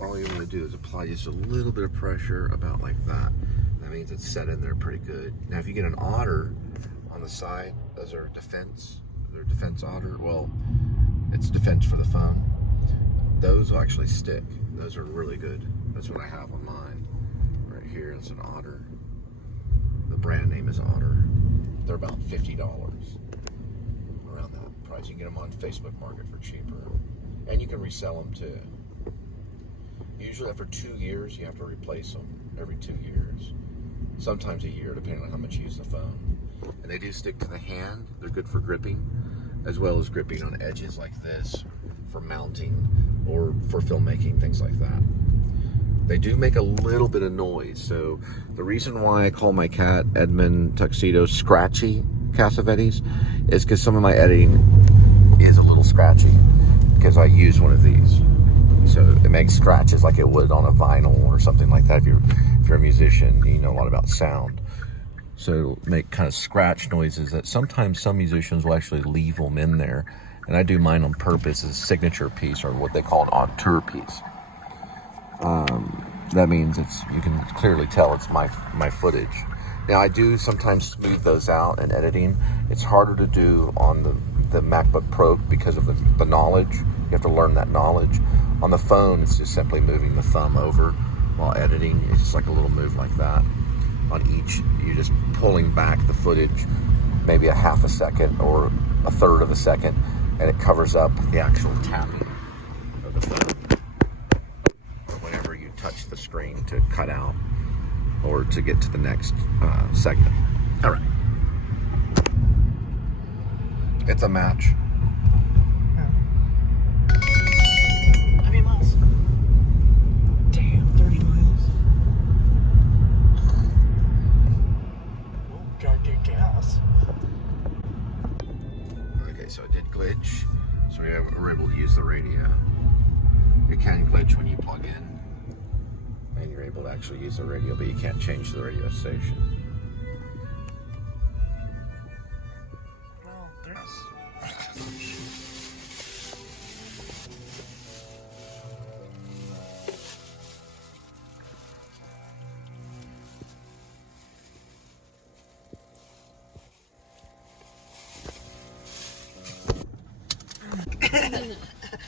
all you want to do is apply just a little bit of pressure, about like that. That means it's set in there pretty good. Now, if you get an otter on the side, those are defense. They're defense otter. Well, it's defense for the phone. Those will actually stick. Those are really good. That's what I have on mine. Right here, it's an otter. The brand name is Otter. They're about $50. Around that price. You can get them on Facebook Market for cheaper. And you can resell them too. Usually after 2 years, you have to replace them every 2 years. Sometimes a year, depending on how much you use the phone. And they do stick to the hand. They're good for gripping, as well as gripping on edges like this for mounting or for filmmaking, things like that. They do make a little bit of noise. So the reason why I call my cat Edmund Tuxedo Scratchy Cassavetes is because some of my editing is a little scratchy because I use one of these. So it makes scratches like it would on a vinyl or something like that. If you're a musician, you know a lot about sound. So make kind of scratch noises that sometimes some musicians will actually leave them in there. And I do mine on purpose as a signature piece, or what they call an auteur piece. That means you can clearly tell it's my footage. Now I do sometimes smooth those out in editing. It's harder to do on the MacBook Pro because of the knowledge. You have to learn that knowledge. On the phone, it's just simply moving the thumb over while editing. It's just like a little move like that. On each, you're just pulling back the footage, maybe a half a second or a third of a second, and it covers up the actual tapping of the phone. Or whenever you touch the screen to cut out or to get to the next segment. All right. It's a match. How many miles? Damn, 30 miles. Oh, gotta get gas. Okay, so it did glitch. So we were able to use the radio. It can glitch when you plug in. And you're able to actually use the radio, but you can't change the radio station. Well, there's...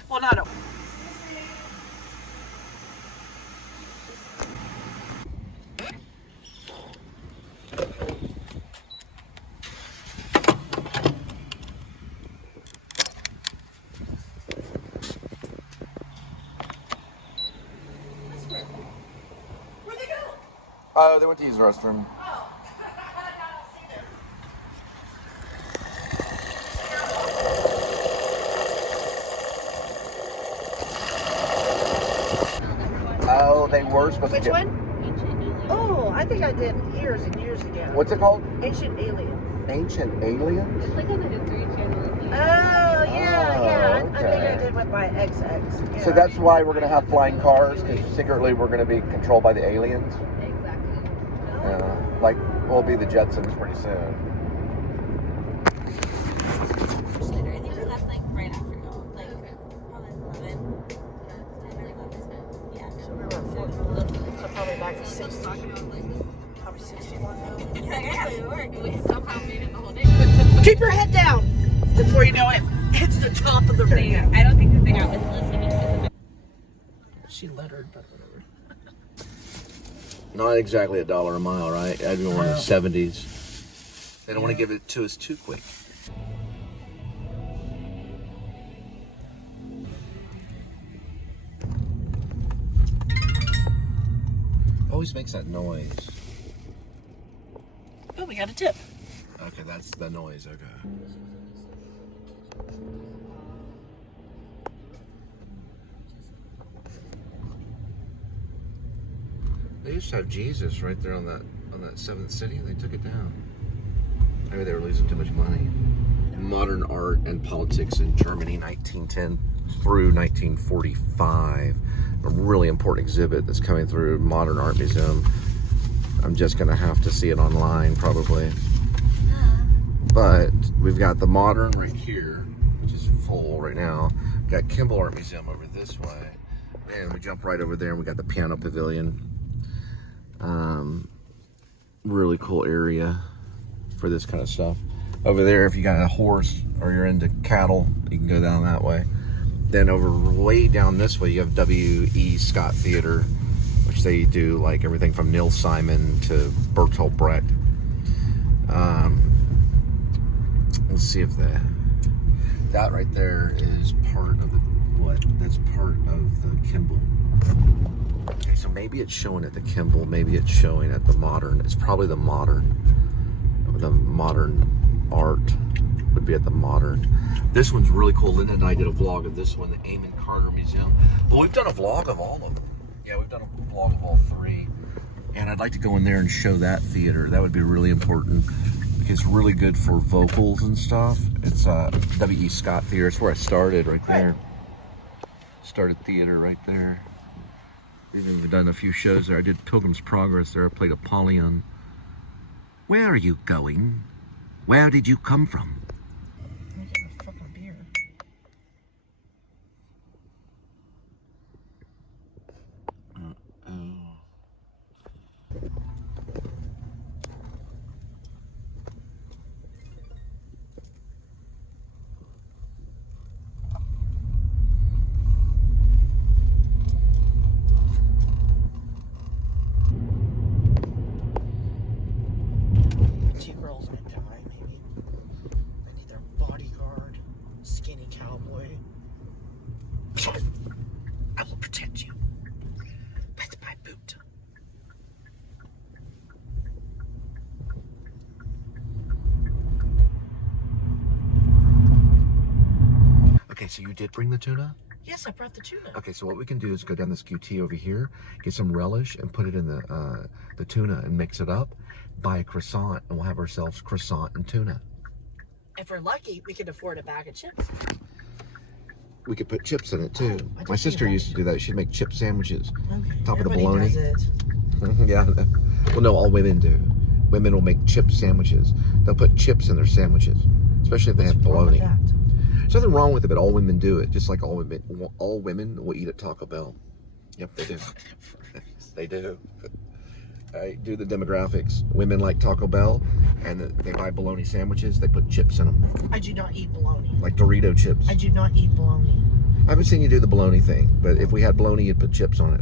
well, not a... Where'd they go? Oh, they went to use the restroom. Oh, they were supposed Which to get... one? Oh, I think I did years and years ago. What's it called? Ancient Aliens. Ancient Aliens? It's like on the History Channel. Oh, yeah. okay. I think I did with my XX. Yeah. So that's why we're going to have flying cars, because secretly we're going to be controlled by the aliens. Exactly. Like, we'll be the Jetsons pretty soon. I think we left like right after y'all. Like probably 11. 10 or 11. Yeah. So we were at 4, so probably back to 60. Probably 61 now. Yeah, we were. We somehow made it the whole day. Keep your head down before you know it. It's the top of the radio. I don't think that they got with listening. She lettered, but whatever. Not exactly $1 a mile, right? I'd be more in the 70s. They don't want to give it to us too quick. Always makes that noise. Oh, we got a tip. Okay, that's the noise, okay. They used to have Jesus right there on that 7th city, and they took it down. Maybe they were losing too much money. Modern art and politics in Germany, 1910 through 1945. A really important exhibit that's coming through Modern Art Museum. I'm just gonna have to see it online probably. But we've got the Modern right here, which is full right now. Got Kimball Art Museum over this way. And we jump right over there and we got the piano pavilion. Really cool area for this kind of stuff. Over there, if you got a horse or you're into cattle, you can go down that way. Then over way down this way, you have W.E. Scott Theater, which they do like everything from Neil Simon to Bertolt Brecht. Let's see if that right there is part of the that's part of the Kimball. Okay, so maybe it's showing at the Kimball, maybe it's showing at the Modern. It's probably the Modern. The Modern art would be at the Modern. This one's really cool. Linda and I did a vlog of this one, the Eamon Carter Museum. But we've done a vlog of all of them. Yeah, we've done a vlog of all three. And I'd like to go in there and show that theater. That would be really important because it's really good for vocals and stuff. It's W.E. Scott Theater. It's where I started right there. Started theater right there. We've done a few shows there. I did Pilgrim's Progress there. I played Apollyon. Where are you going? Where did you come from? I'm getting a fucking beer. Two girls may die, maybe. They need their bodyguard, skinny cowboy. I will protect you. That's my boot. Okay, so you did bring the tuna? Yes, I brought the tuna. Okay, so what we can do is go down this QT over here, get some relish, and put it in the tuna and mix it up. Buy a croissant, and we'll have ourselves croissant and tuna. If we're lucky, we could afford a bag of chips. We could put chips in it too. I My sister used to do that. She'd make chip sandwiches. Okay. Top of the Everybody bologna. does it. Yeah. Well, no, all women do. Women will make chip sandwiches. They'll put chips in their sandwiches, especially if they have bologna. There's nothing wrong with it, but all women do it. Just like all women will eat at Taco Bell. Yep, they do. They do. I do the demographics. Women like Taco Bell, and they buy bologna sandwiches. They put chips in them. I do not eat bologna. Like Dorito chips. I do not eat bologna. I haven't seen you do the bologna thing, but if we had bologna, you'd put chips on it.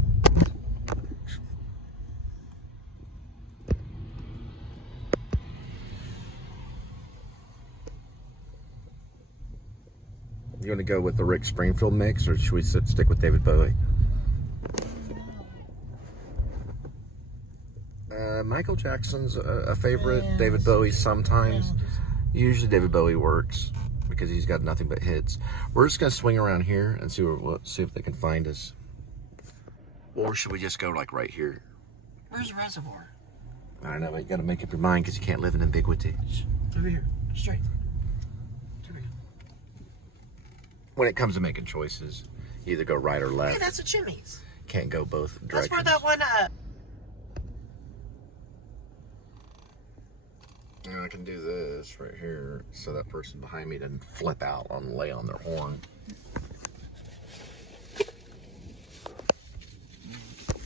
You want to go with the Rick Springfield mix, or should we stick with David Bowie? Michael Jackson's a favorite. Yeah, David Bowie sometimes. Yeah. Usually David Bowie works because he's got nothing but hits. We're just gonna swing around here and see if they can find us. Or should we just go like right here? Where's the reservoir? I don't know, but you gotta make up your mind because you can't live in ambiguity. Over here. Straight. There we go. When it comes to making choices, you either go right or left. Hey, that's the chimneys. Can't go both directions. That's where that one, I can do this right here so that person behind me doesn't flip out and lay on their horn.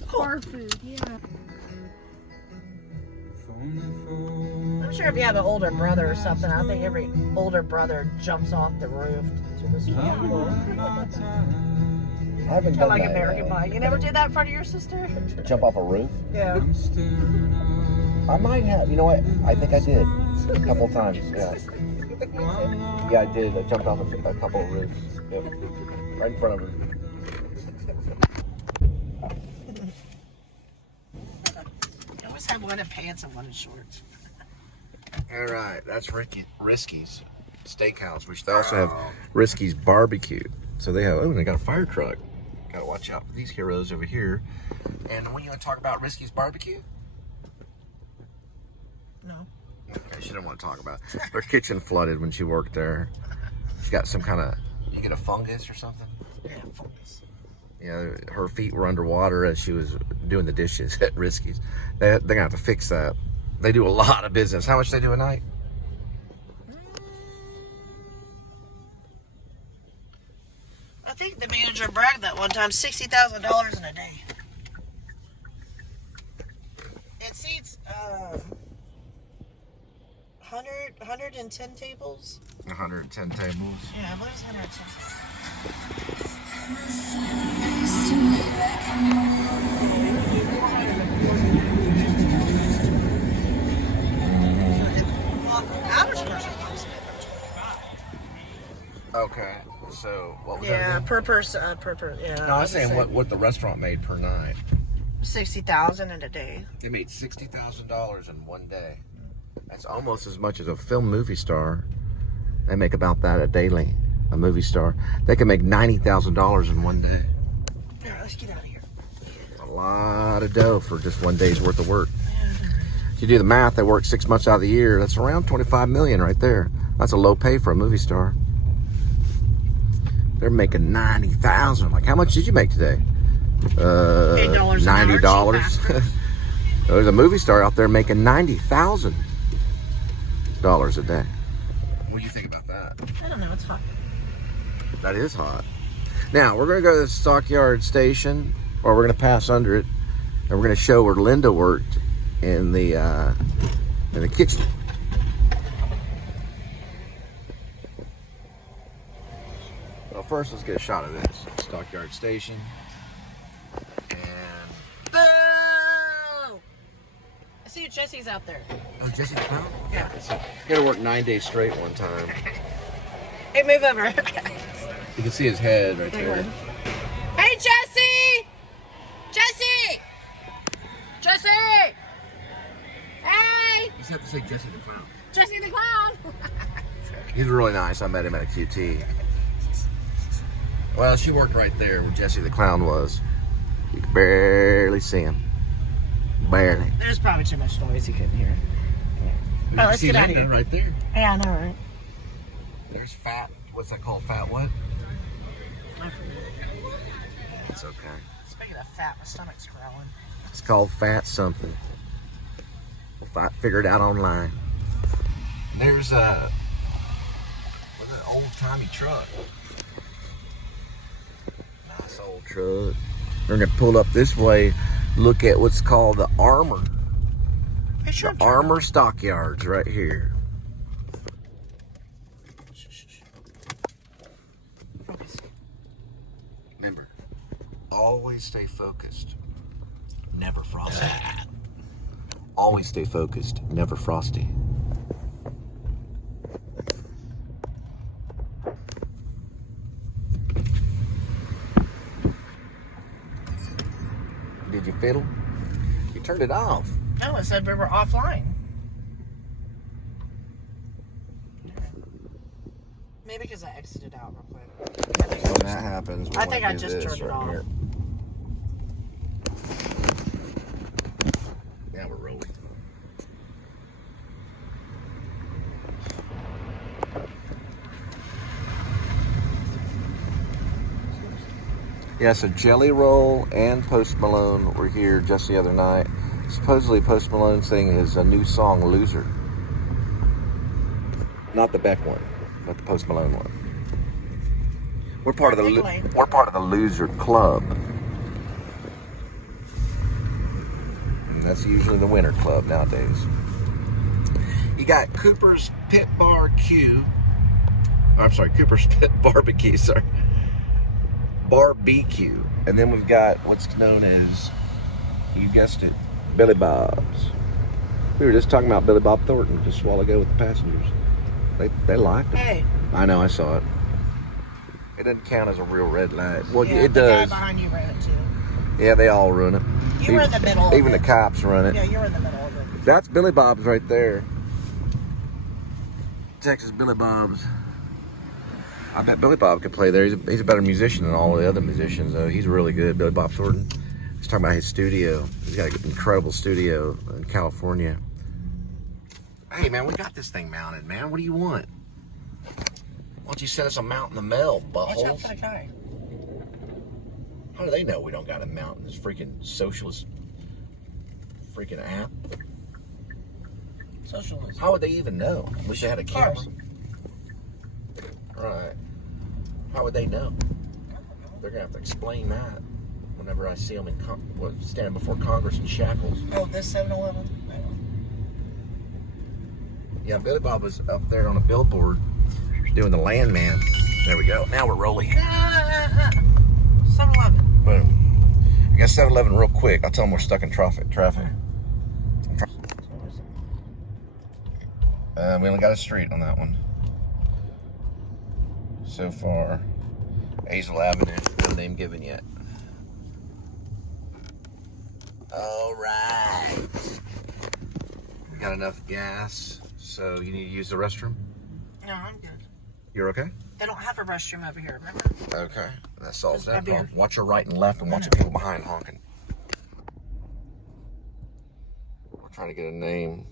Car food, yeah. I'm sure if you have an older brother or something, I think every older brother jumps off the roof to the swimming pool. I haven't Kind done of like that American yet. Pie. You never did that in front of your sister? Jump off a roof? Yeah. I might have. You know what? I think I did a couple times. Yeah. Yeah, I did. I jumped off a couple of roofs. Yep. Right in front of her. I always have one in pants and one in shorts. All right, that's Risky's Steakhouse, which they also have Risky's Barbecue. So they have. Oh, and they got a fire truck. Got to watch out for these heroes over here. And when you want to talk about Risky's Barbecue? No. Okay, she didn't want to talk about it. Her kitchen flooded when she worked there. She got some kind of, you get a fungus or something? Yeah, fungus. Yeah, her feet were underwater as she was doing the dishes at Risky's. They're going to have to fix that. They do a lot of business. How much they do a night? think the manager bragged that one time, $60,000 in a day. It seats 110 tables. 110 tables. Yeah, I believe it's 110 tables. Average person comes in at 25. Okay, so what was Yeah, that? per person, yeah. No, I was saying what the restaurant made per night. 60,000 in a day. They made $60,000 in one day. That's almost as much as a film movie star. They make about that a daily. A movie star. They can make $90,000 in one day. All right, let's get out of here. A lot of dough for just one day's worth of work. If you do the math, they work 6 months out of the year. That's around $25 million right there. That's a low pay for a movie star. They're making $90,000. Like, how much did you make today? $8 $90. There's a movie star out there making $90,000 a day. What do you think about that? I don't know, it's hot. That is hot. Now, we're going to go to the Stockyards station, or we're going to pass under it, and we're going to show where Linda worked in the kitchen. Well, first, let's get a shot of this. Stockyards station. And... Boo! I see Jesse's out there. Oh, Jesse the Clown? Yeah. He had to work 9 days straight one time. Hey, move over. You can see his head right there. Hey, Jesse! Jesse! Jesse! Hey! You just have to say Jesse the Clown. Jesse the Clown! He's really nice. I met him at a QT. Well, she worked right there where Jesse the Clown was. You could barely see him. Barely. There's probably too much noise you couldn't hear. You let's see get out of Linda here. right there. Yeah, I know, right? There's fat. What's that called? Fat what? I forget. It's okay. Speaking of fat, my stomach's growling. It's called fat something. We'll figure it out online. There's an old-timey truck. Nice old truck. We're gonna pull up this way, look at what's called the Armor. The Armor Stockyards right here. Focus. Remember, always stay focused, never frosty. Always stay focused, never frosty. Did you fiddle? You turned it off. No, it said we were offline. Maybe because I exited out real quick. When that happens, we I think I wanna do just this turned it right off. here. Now we're rolling. Yeah, so Jelly Roll and Post Malone were here just the other night. Supposedly Post Malone's thing is a new song, Loser. Not the Beck one, but the Post Malone one. We're part of the Loser Club. And that's usually the winter club nowadays. You got Cooper's Pit Barbecue. Cooper's Pit Barbecue, sorry. Barbecue. And then we've got what's known as, you guessed it, Billy Bob's. We were just talking about Billy Bob Thornton just a while ago with the passengers. They liked it. Hey. I know, I saw it. It doesn't count as a real red light. Well, Yeah, it the does. guy behind you ran it too. Yeah, they all run it. You were in the middle of Even it. the cops run it. Yeah, you were in the middle of it. That's Billy Bob's right there. Texas Billy Bob's. I bet Billy Bob could play there. He's a better musician than all the other musicians, though. He's really good, Billy Bob Thornton. He's talking about his studio. He's got an incredible studio in California. Hey, man, we got this thing mounted, man. What do you want? Why don't you send us a mount in the mail, Watch out buttholes? for the guy. How do they know we don't got a mount in this freaking socialist freaking app? Socialism. How would they even know? Wish they had a camera. Cars. Right. How would they know? they're gonna have to explain that whenever I see them standing before Congress in shackles. Oh, this 7-Eleven? Yeah, Billy Bob was up there on a billboard doing the landman. There we go. Now we're rolling. 7-Eleven. Boom. I got 7-Eleven real quick. I'll tell them we're stuck in traffic. We only got a street on that one. So far, Hazel Avenue, no name given yet. All right. We got enough gas, so you need to use the restroom? No, I'm good. You're okay? They don't have a restroom over here, remember? Okay. That solves Just that grab your- problem. Watch your right and left and watch the people behind honking. We're trying to get a name.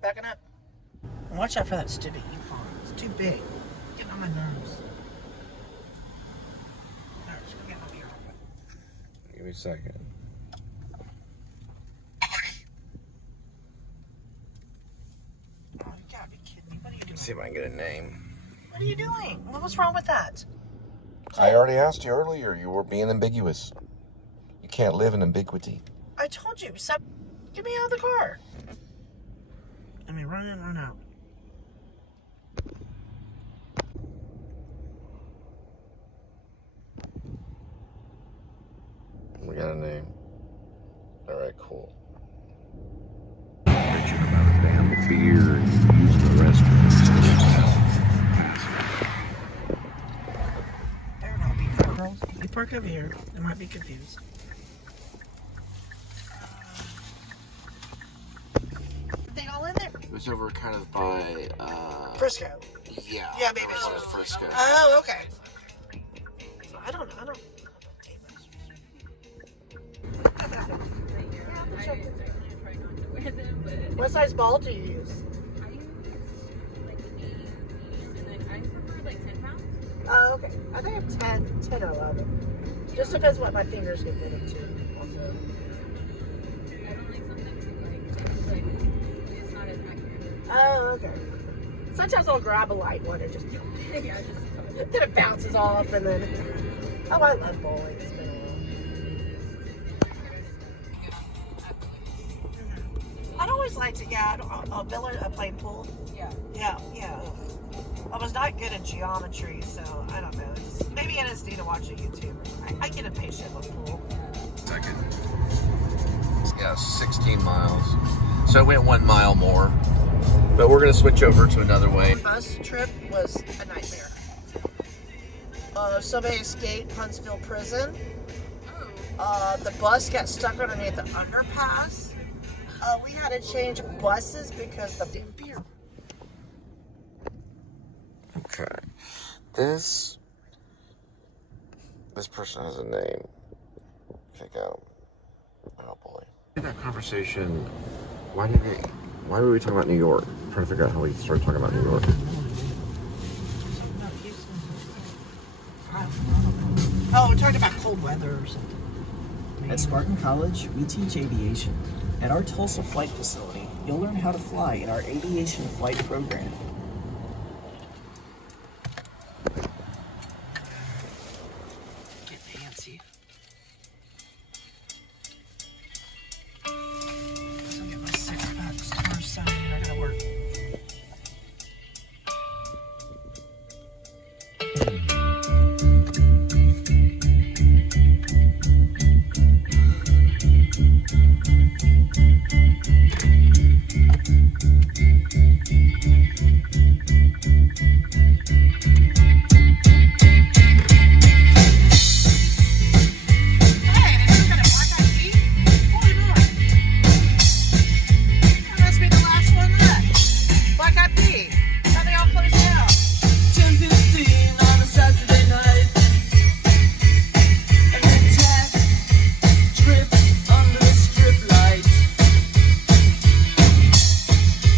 Backing up. Watch out for that stupid Yukon. It's too big. Getting on my nerves. Alright, just get up here. Give me a second. Oh, you gotta be kidding me. What are you doing? Let's see if I can get a name. What are you doing? What's wrong with that? I already asked you earlier. You were being ambiguous. You can't live in ambiguity. I told you. Get me out of the car. I mean, run in, run out. We got a name. All right, cool. Bitching about a damn beer and using the restroom. Better not be far, girls. You park over here. They might be confused. They all in there? It was over kind of by, Frisco. yeah. Yeah, maybe it so. was Frisco. Oh, okay. So I don't know. What size ball do you use? I use like an 8, and then I prefer like 10 pounds. Oh, okay. I think I have 10 or 11. Just depends what my fingers can fit into. Also. I don't like something too like it's not as accurate. Oh, okay. Sometimes I'll grab a light one and just Yeah, just then it bounces off and then. Oh, I love bowling. It's been a while. I'd always like to, playing pool. yeah. Yeah. I was not good at geometry, so I don't know. Maybe I just need to watch a YouTube. I get impatient with pool. Second. Yeah, 16 miles. So it went 1 mile more. But we're going to switch over to another way. The bus trip was a nightmare. Somebody escaped Mansfield prison. The bus got stuck underneath the underpass. We had to change buses because of the beer. Okay. This person has a name. Check out. Oh boy. In that conversation, why were we talking about New York? I'm trying to figure out how we started talking about New York. Oh, we're talking about cold weather or something. At Spartan College, we teach aviation. At our Tulsa flight facility, you'll learn how to fly in our aviation flight program. Get fancy. I'll get my 6 bucks tomorrow Sunday. I gotta work.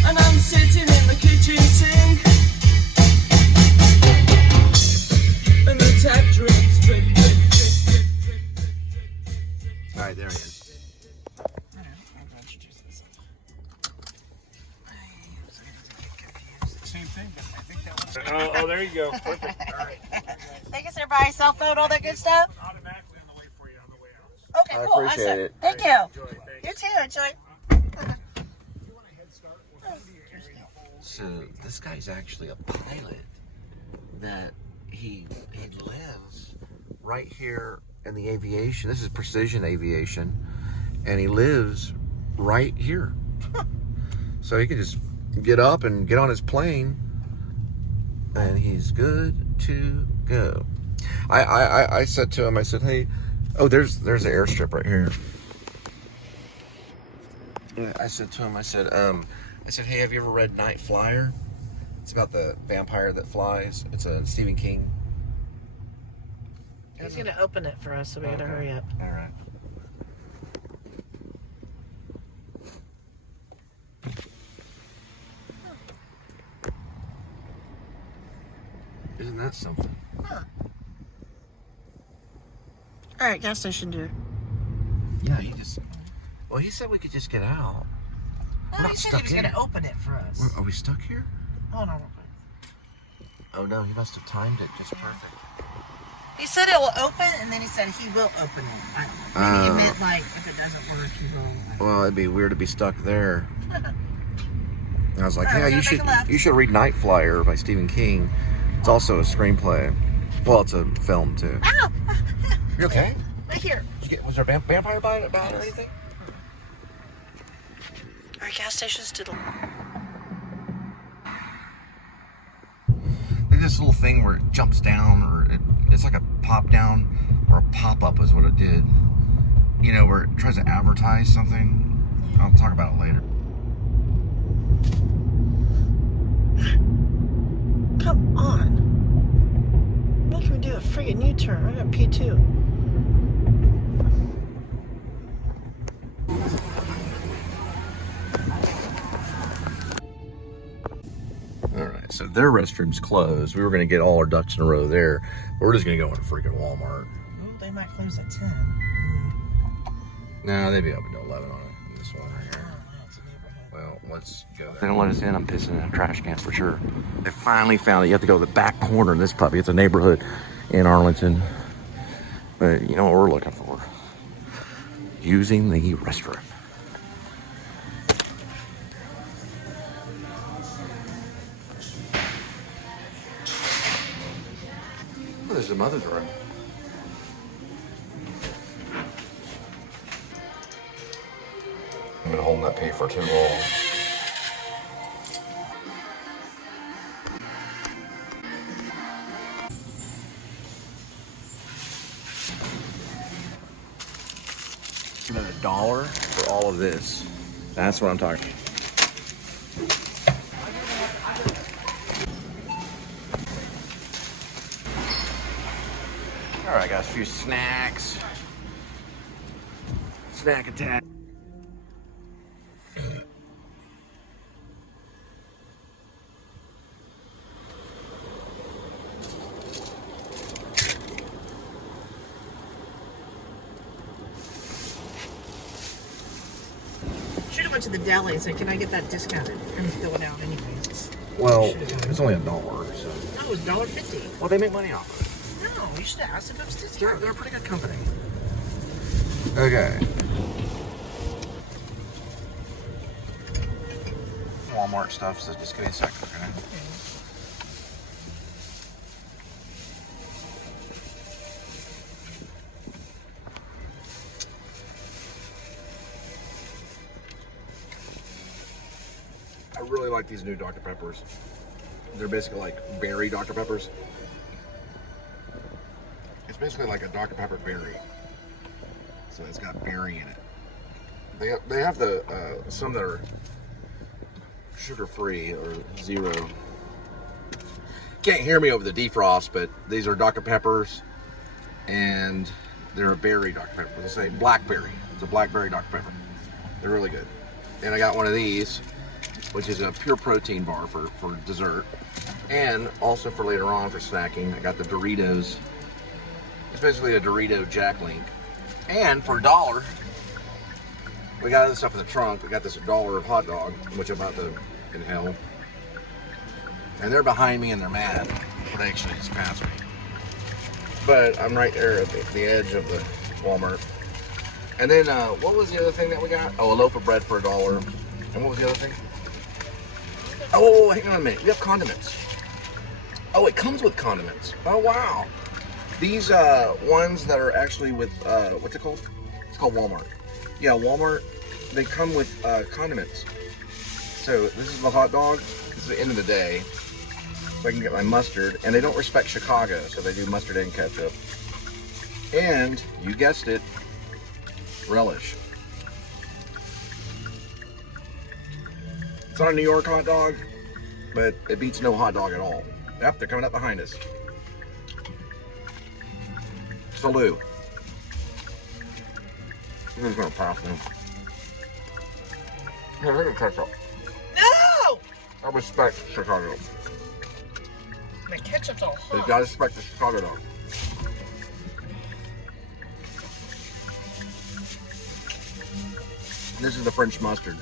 And same thing, but I think that one's Oh, there you go. Perfect. All right. Thank you, sir. Bye. Cell phone, all that good stuff. automatically on the way for you on the way out. Okay, I cool. appreciate Awesome. it. Thank you. Enjoy. Thanks. You too. Enjoy. So this guy's actually a pilot that he lives right here in the aviation. This is precision aviation, and he lives right here. So he can just get up and get on his plane, and he's good to go. I said to him, I said, hey, oh, there's an airstrip right here. I said to him, I said, hey, have you ever read Night Flyer? It's about the vampire that flies. It's a Stephen King. He's gonna open it for us, so we gotta hurry up. All right. Isn't that something? Huh. All right, gas station dude. Yeah, he said we could just get out. We're not He said stuck he was in. gonna open it for us. Are we stuck here? Hold on real quick. Oh no, he must have timed it just perfect. He said it will open, and then he said he will open it. Maybe he meant like if it doesn't work, he will. Well, it'd be weird to be stuck there. I was like, All right, yeah, we're gonna make a left. you should read Night Flyer by Stephen King. It's also a screenplay. Well, it's a film too. Ow! You okay? Right here. Was there a vampire bite about or anything? Our gas station's to the. There's this little thing where it jumps down, or it's like a pop down or a pop up is what it did. You know, where it tries to advertise something. I'll talk about it later. Come on. Make me do a friggin' U-turn. I got P2. Alright, so their restroom's closed. We were going to get all our ducks in a row there. But we're just going to go into freaking Walmart. Oh, they might close at 10. No, they'd be open to 11 on it. This one right here. Well, let's go there. They don't let us in. I'm pissing in a trash can for sure. They finally found it. You have to go to the back corner of this puppy. It's a neighborhood in Arlington. But you know what we're looking for? Using the restroom. Oh, there's the mother's room. I've been holding that pee for too long. $1 for all of this. That's what I'm talking about. All right, got a few snacks. Snack attack. Should have went to the deli and said, can I get that discounted? I'm filling out anyway. Well, it's only $1, so. No, it was $1.50. Well, they make money off of it. No, you should have asked if it was They're discounted. a pretty good company. Okay. Walmart stuff, so just give me a second, okay? I really like these new Dr. Peppers. They're basically like berry Dr. Peppers. It's basically like a Dr. Pepper berry. So it's got berry in it. They have the some that are sugar-free or zero. Can't hear me over the defrost, but these are Dr. Peppers, and they're a berry Dr. Pepper. Let's say blackberry. It's a blackberry Dr. Pepper. They're really good. And I got one of these, which is a pure protein bar for dessert, and also for later on for snacking. I got the Doritos. It's basically a Dorito Jack Link. And for $1, we got this stuff in the trunk. We got this $1 of hot dog, which I'm about to inhale. And they're behind me and they're mad. But they actually just passed me. But I'm right there at the edge of the Walmart. And then, what was the other thing that we got? Oh, a loaf of bread for $1. And what was the other thing? Oh, hang on a minute. We have condiments. Oh, it comes with condiments. Oh, wow. These ones that are actually with, what's it called? It's called Walmart. Yeah, Walmart. They come with condiments. So this is the hot dog. This is the end of the day. So I can get my mustard. And they don't respect Chicago, so they do mustard and ketchup. And, you guessed it, relish. It's not a New York hot dog, but it beats no hot dog at all. Yep, they're coming up behind us. Salute. I'm just gonna pass them. Here, look at ketchup. No! I respect Chicago. The ketchup's all You hot. gotta respect the Chicago dog. This is the French mustard.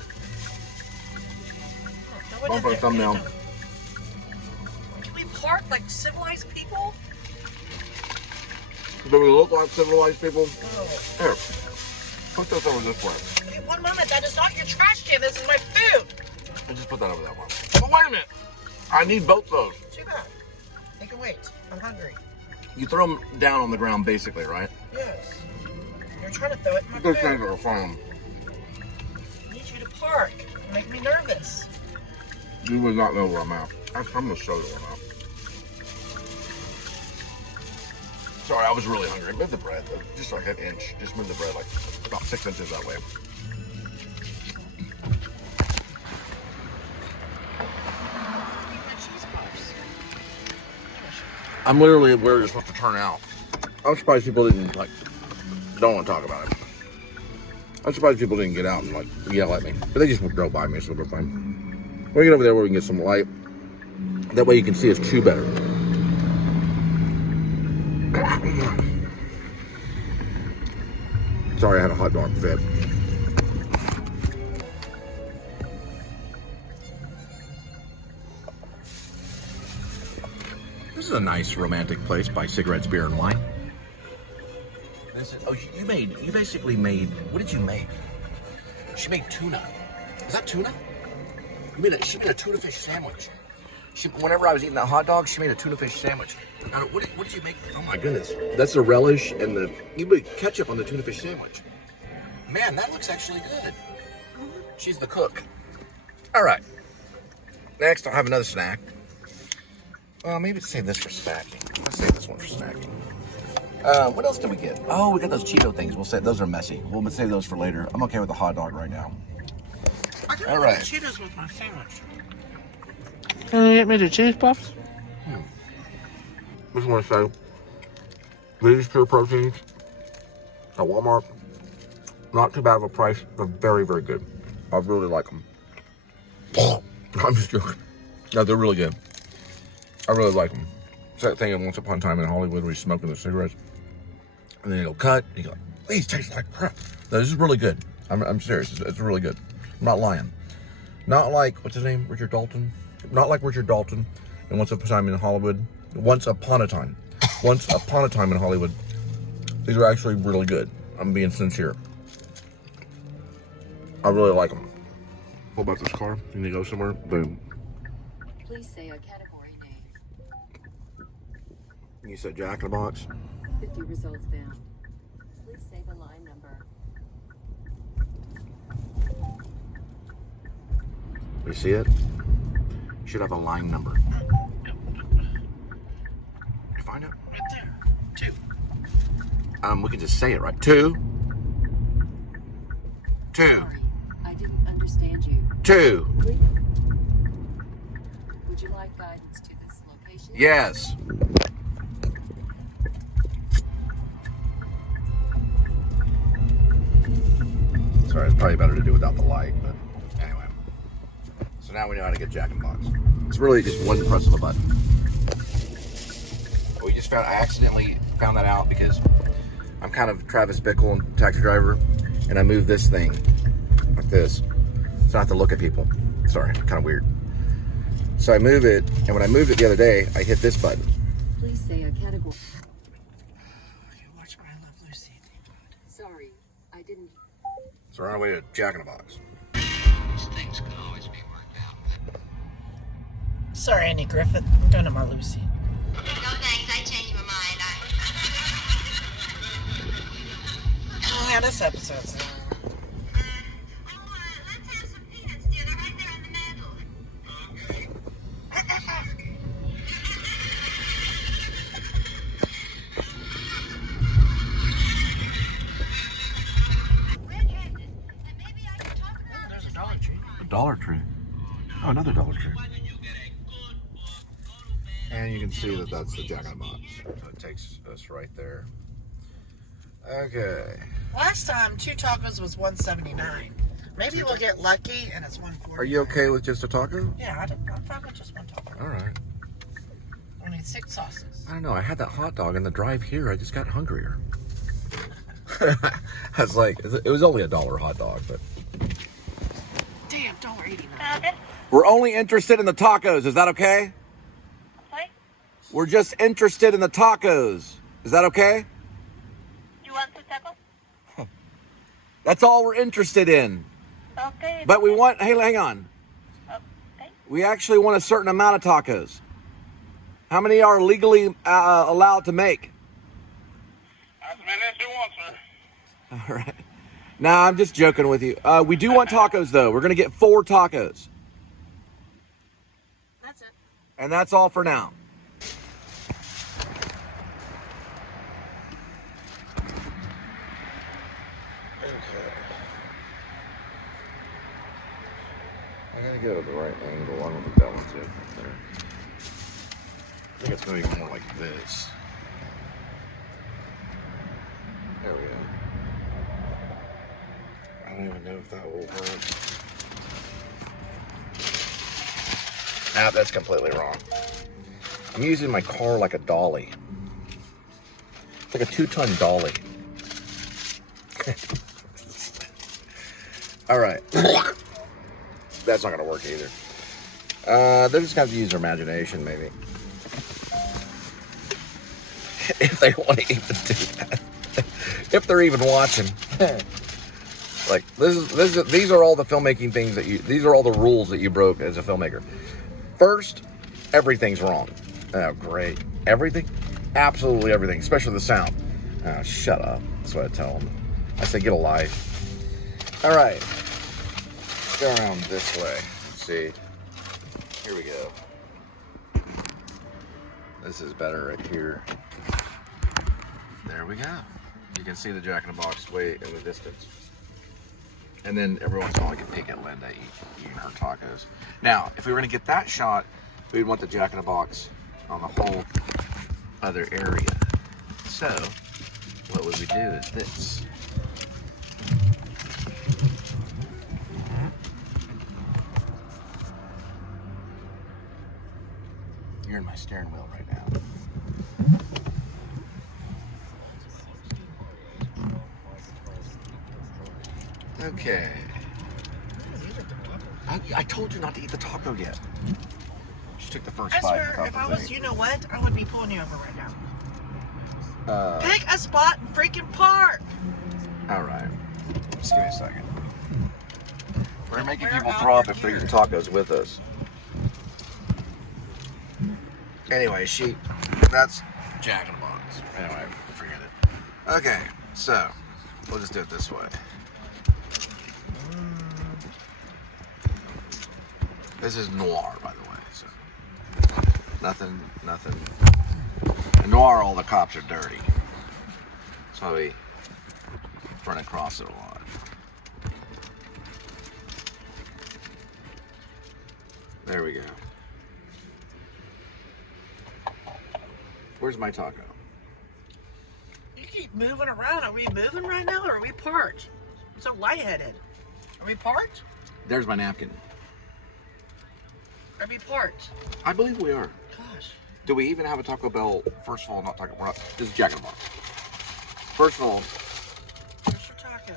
Bump for a thumbnail. Can we park like civilized people? Do we look like civilized people? Oh. Here, put this over this way. Wait, 1 moment, that is not your trash can. This is my food. And just put that over that one. But wait a minute. I need both those. Too bad. They can wait. I'm hungry. You throw them down on the ground basically, right? Yes. You're trying to throw it in my Those food. things are fun. I need you to park. You make me nervous. You would not know where I'm at. I'm gonna show you where I'm at. Sorry, I was really hungry. Move the bread, just like an inch. Just move the bread like about 6 inches that way. I'm literally where you're supposed to turn out. I'm surprised people didn't don't want to talk about it. I'm surprised people didn't get out and yell at me. But they just drove by me, so we're fine. We're gonna get over there where we can get some light. That way you can see us chew better. Sorry, I had a hot dog fit. This is a nice romantic place by Cigarettes, Beer, and Wine. This is, oh, you basically made, what did you make? She made tuna. Is that tuna? She made a tuna fish sandwich. Whenever I was eating that hot dog, she made a tuna fish sandwich. Now, what did you make? Oh my goodness. That's the relish and you put ketchup on the tuna fish sandwich. Man, that looks actually good. She's the cook. All right. Next, I'll have another snack. Well, maybe save this for snacking. Let's save this one for snacking. What else did we get? Oh, we got those Cheeto things. We'll say those are messy. We'll save those for later. I'm okay with the hot dog right now. All right. Cheetos with my sandwich. Can you get me the cheese puffs? Just want to say, these pure proteins at Walmart, not too bad of a price, but very, very good. I really like them. I'm just joking. No, they're really good. I really like them. It's that thing of Once Upon a Time in Hollywood where he's smoking the cigarettes. And then he'll cut, and you go, these taste like crap. No, this is really good. I'm serious. It's really good. I'm not lying. Not like, what's his name? Richard Dalton? Not like Richard Dalton in Once Upon a Time in Hollywood. Once upon a time in Hollywood. These are actually really good. I'm being sincere. I really like them. What about this car? You need to go somewhere? Boom. Please say a category name. You said Jack in the Box? 50 results found. Please say the line number. You see it? Should have a line number. You find it? Right there. 2. We can just say it, right? 2. 2. Sorry, I didn't understand you. 2. Would you like guidance to this location? Yes. Sorry, it's probably better to do without the light, but anyway. So now we know how to get Jack in the Box. It's really just one press of a button. I accidentally found that out because I'm kind of Travis Bickle, taxi driver, and I move this thing like this, so I have to look at people. Sorry, kind of weird. So I move it, and when I moved it the other day, I hit this button. Please say a category. Watch my I Love Lucy. Sorry, I didn't. So we're on our way to Jack in the Box. Things can always be worked out. Sorry, Andy Griffith. I'm going to my Lucy. No thanks, I changed my mind. Yeah, this episode's long. Let's have some peanuts, dear. They're right there on the mantle. There's a Dollar Tree. Dollar Tree. Oh, another Dollar Tree. And you can see that that's the Jack in the Box. So it takes us right there. Okay. Last time, 2 tacos was $179. Maybe we'll get lucky and it's $140. Are you okay with just a taco? Yeah, I'm fine with just 1 taco. All right. I need 6 sauces. I don't know. I had that hot dog in the drive here. I just got hungrier. I was like, it was only $1 hot dog, but. Damn, $1.89. We're only interested in the tacos. Is that okay? What? We're just interested in the tacos. Is that okay? You want some tacos? That's all we're interested in. Okay. But we want, hey, hang on. Okay. We actually want a certain amount of tacos. How many are legally allowed to make? As many as you want, sir. All right. Nah, I'm just joking with you. We do want tacos, though. We're going to get 4 tacos. That's it. And that's all for now. I gotta go to the right angle. I don't think that one's it right there. I think it's going to be more like this. There we go. I don't even know if that will work. Ah, that's completely wrong. I'm using my car like a dolly. It's like a 2-ton dolly. All right. That's not going to work either. They're just going to have to use their imagination, maybe. If they want to even do that. If they're even watching. Like, these are all the filmmaking things that these are all the rules that you broke as a filmmaker. First, everything's wrong. Oh, great. Everything? Absolutely everything, especially the sound. Oh, shut up. That's what I tell them. I say, get a life. All right. Go around this way. Let's see. Here we go. This is better right here. There we go. You can see the Jack in the Box way in the distance. And then every once in a while I can peek at Linda eating her tacos. Now, if we were going to get that shot, we'd want the Jack in the Box on the whole other area. So, what would we do is this. You're in my steering wheel right now. Okay. I told you not to eat the taco yet. Just took the first I bite. swear, if I was, you know what, I would be pulling you over right now. Uh, Pick a spot and freaking park. all right. Just give me a second. We're making Where people out throw up there if they're here? eating tacos with us. Anyway, that's Jack in the Box. Anyway, forget it. Okay, so we'll just do it this way. This is noir, by the way. So nothing. In noir, all the cops are dirty. So we run across it a lot. There we go. Where's my taco? You keep moving around. Are we moving right now or are we parked? I'm so lightheaded. Are we parked? There's my napkin. Are we parked? I believe we are. Gosh. Do we even have a Taco Bell? First of all, not Taco Bell. This is Jack in the Box. First of all, Where's your taco?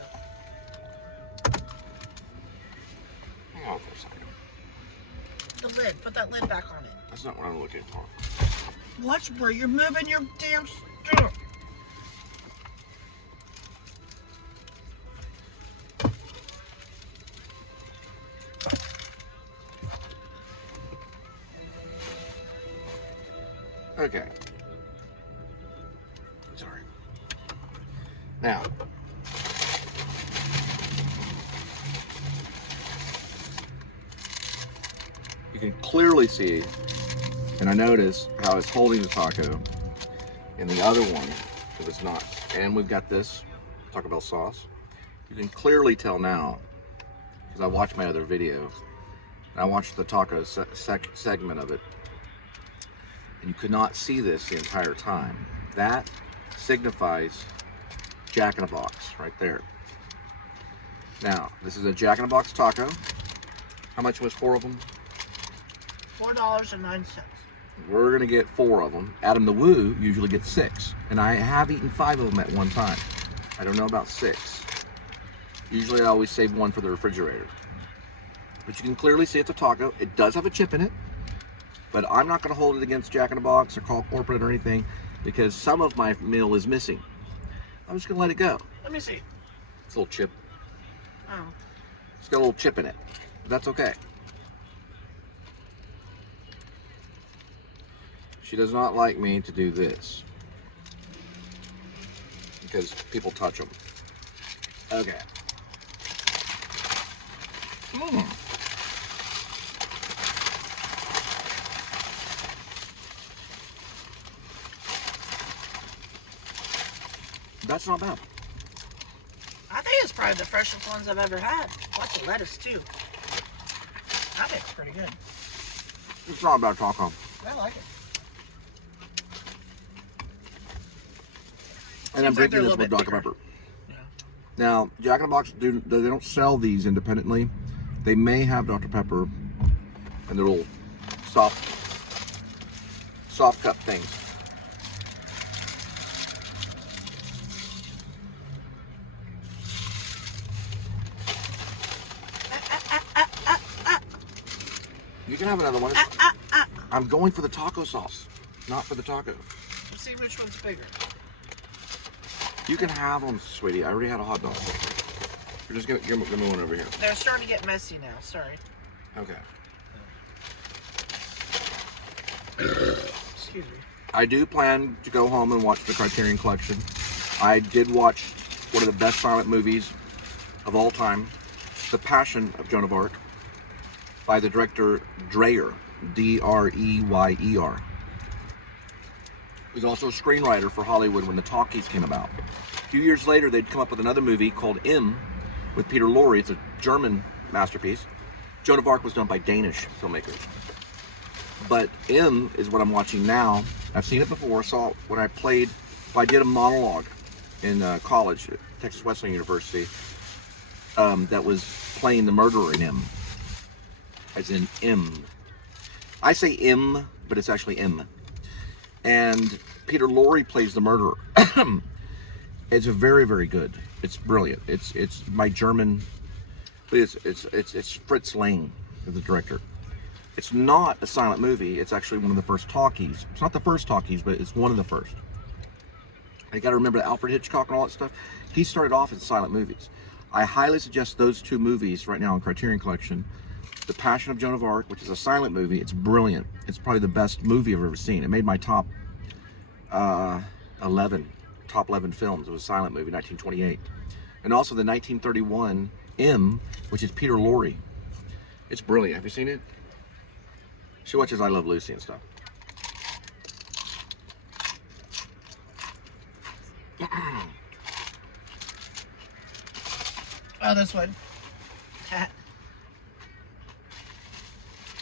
hang on for a second. The lid. Put that lid back on it. That's not what I'm looking for. Watch where you're moving your damn stuff. Okay. Sorry. Now, you can clearly see, and I notice how it's holding the taco, and the other one, if it's not. And we've got this Taco Bell sauce. You can clearly tell now, because I watched my other video, and I watched the taco segment of it, and you could not see this the entire time. That signifies Jack in a Box right there. Now, this is a Jack in a Box taco. How much was 4 of them? $4.09. We're gonna get 4 of them. Adam the Woo usually gets 6, and I have eaten 5 of them at one time. I don't know about 6. Usually I always save 1 for the refrigerator. But you can clearly see it's a taco. It does have a chip in it, but I'm not gonna hold it against Jack in the Box or call corporate or anything, because some of my meal is missing. I'm just gonna let it go. Let me see. It's a little chip. Oh. It's got a little chip in it. But that's okay. She does not like me to do this because people touch them. Okay. That's not bad. I think it's probably the freshest ones I've ever had. Lots of lettuce too. I think it's pretty good. It's not a bad taco. I like it. And I'm Seems like they're drinking a this little with bit Dr. bigger. Pepper. Yeah. Now, Jack in the Box, they don't sell these independently. They may have Dr. Pepper and their little soft cup things. You can have another one. I'm going for the taco sauce, not for the taco. Let's see which one's bigger. You can have them, sweetie. I already had a hot dog. You're just gonna give me one over here. They're starting to get messy now. Sorry. Okay. Excuse me. I do plan to go home and watch the Criterion Collection. I did watch one of the best silent movies of all time, The Passion of Joan of Arc, by the director Dreyer, D-R-E-Y-E-R. He was also a screenwriter for Hollywood when the talkies came about. A few years later, they'd come up with another movie called M with Peter Lorre. It's a German masterpiece. Joan of Arc was done by Danish filmmakers. But M is what I'm watching now. I've seen it before. I saw it when I did a monologue in college at Texas Wesleyan University that was playing the murderer in M, as in M. I say M, but it's actually M. And Peter Lorre plays the murderer. It's very, very good. It's brilliant. It's my German. It's Fritz Lang, the director. It's not a silent movie. It's actually one of the first talkies. It's not the first talkies, but it's one of the first. You got to remember Alfred Hitchcock and all that stuff. He started off in silent movies. I highly suggest those 2 movies right now in Criterion Collection. The Passion of Joan of Arc, which is a silent movie. It's brilliant. It's probably the best movie I've ever seen. It made my top 11 films. It was a silent movie, 1928. And also the 1931 M, which is Peter Lorre. It's brilliant. Have you seen it? She watches I Love Lucy and stuff. Oh, this one.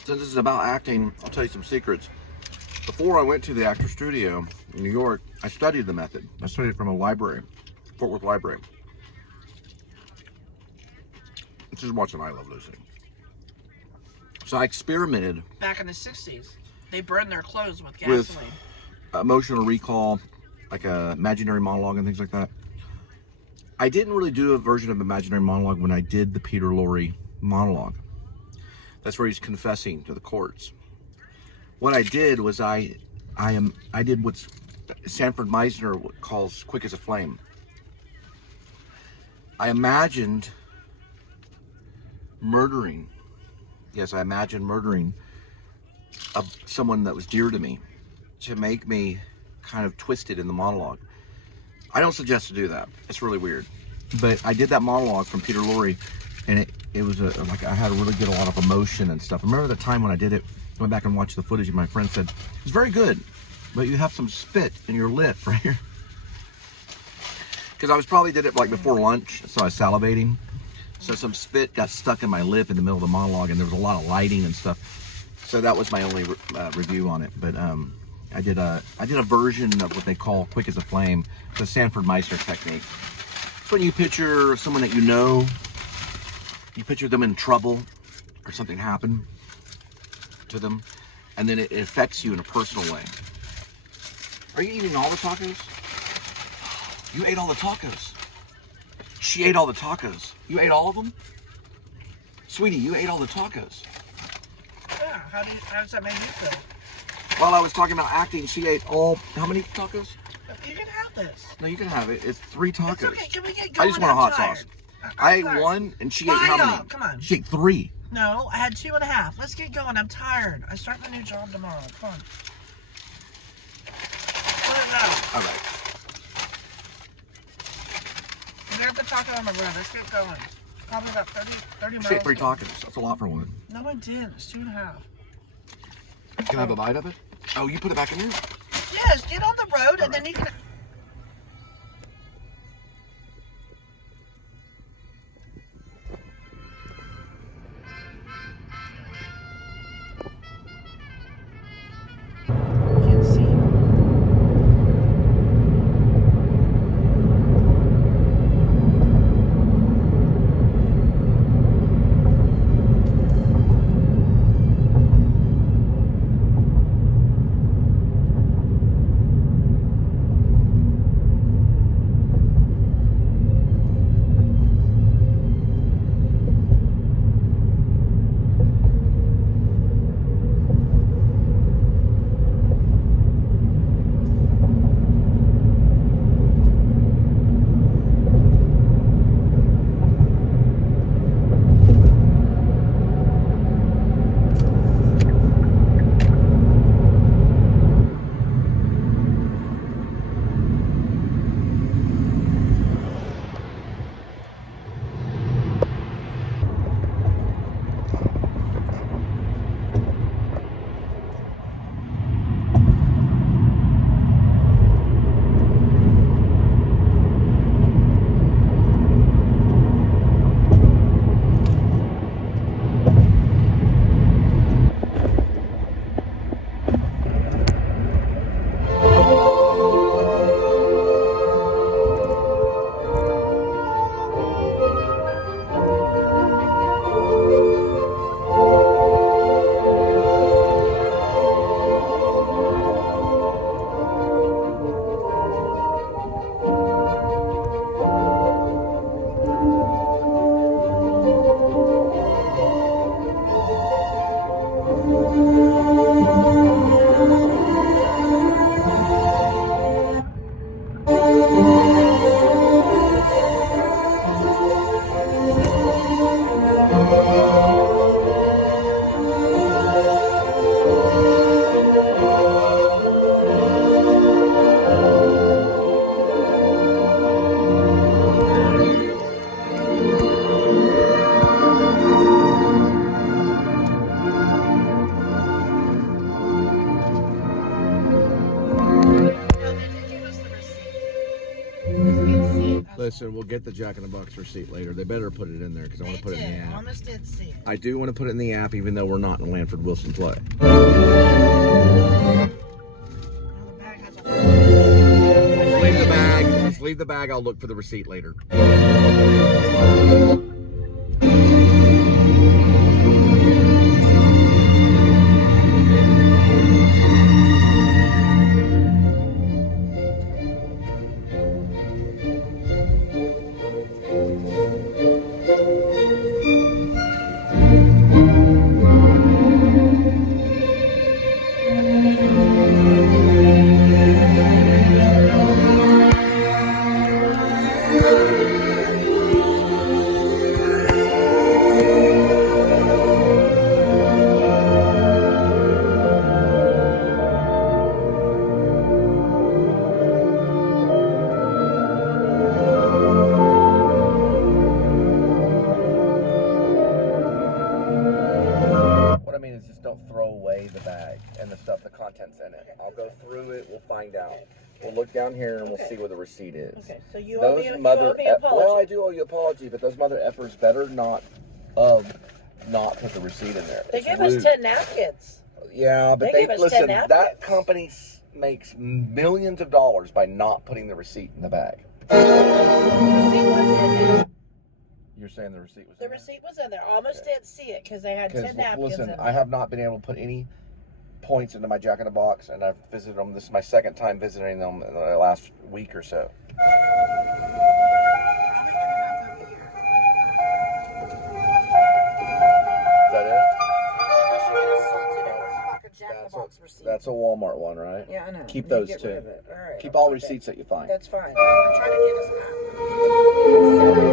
Since this is about acting, I'll tell you some secrets. Before I went to the actor studio in New York, I studied the method. I studied it from a library, Fort Worth Library. Just watching I Love Lucy. So I experimented Back in the 60s, they burned their clothes with with gasoline. emotional recall, like a imaginary monologue and things like that. I didn't really do a version of imaginary monologue when I did the Peter Lorre monologue. That's where he's confessing to the courts. What I did was I did what Sanford Meisner calls quick as a flame. I imagined murdering. Yes, I imagined murdering someone that was dear to me to make me kind of twisted in the monologue. I don't suggest to do that. It's really weird. But I did that monologue from Peter Lorre, and it was like I had to really get a lot of emotion and stuff. I remember the time when I did it, went back and watched the footage, and my friend said, it's very good, but you have some spit in your lip right here. Because I probably did it like before lunch, so I was salivating. So some spit got stuck in my lip in the middle of the monologue, and there was a lot of lighting and stuff. So that was my only review on it. But I did a version of what they call quick as a flame, the Sanford Meisner technique. It's when you picture someone that you know, you picture them in trouble or something happened to them, and then it affects you in a personal way. Are you eating all the tacos? You ate all the tacos. She ate all the tacos. You ate all of them? Sweetie, you ate all the tacos. Yeah, how does that make you feel? While I was talking about acting, she ate how many tacos? You can have this. No, you can have it. It's 3 tacos. It's okay. Can we get going? I just want a hot I'm tired. sauce. I ate 1 and she ate how many? Come on. She ate 3. No, I had 2.5. Let's get going. I'm tired. I start my new job tomorrow. Come on. Put it out. All right. There's the taco on the road. Let's get going. Probably about 30 miles. She ate 3 tacos. That's a lot for one. No, I didn't. It's 2.5. Can I have a bite of it? Oh, you put it back in here? Yes, get on the road and then you can... Can't see. Listen, we'll get the Jack in the Box receipt later. They better put it in there because I want to put it in the app. Almost did see it. I do want to put it in the app even though we're not in Lanford Wilson play. Leave the bag. Just leave the bag. I'll look for the receipt later. weigh the bag and the stuff, the contents in it. I'll go through it. We'll find out. We'll look down here and we'll see where the receipt is. Okay, so you owe me an apology. Well, I do owe you an apology, but those mother effers better not put the receipt in there. They It's gave rude. us 10 napkins. Yeah, but They gave us 10 listen. napkins. That company makes millions of dollars by not putting the receipt in the bag. The receipt was in there. You're saying the receipt was The in there? receipt was in there. I almost didn't see it because they had 10 Because napkins listen, in there. I have not been able to put any points into my Jack in the Box, and I've visited them. This is my second time visiting them in the last week or so. Is that it? That's a Walmart one, right? Yeah, I know. Keep You those get two. rid of it. All right, Keep I'll all keep it. receipts that you find. That's fine. I'm trying to get us out.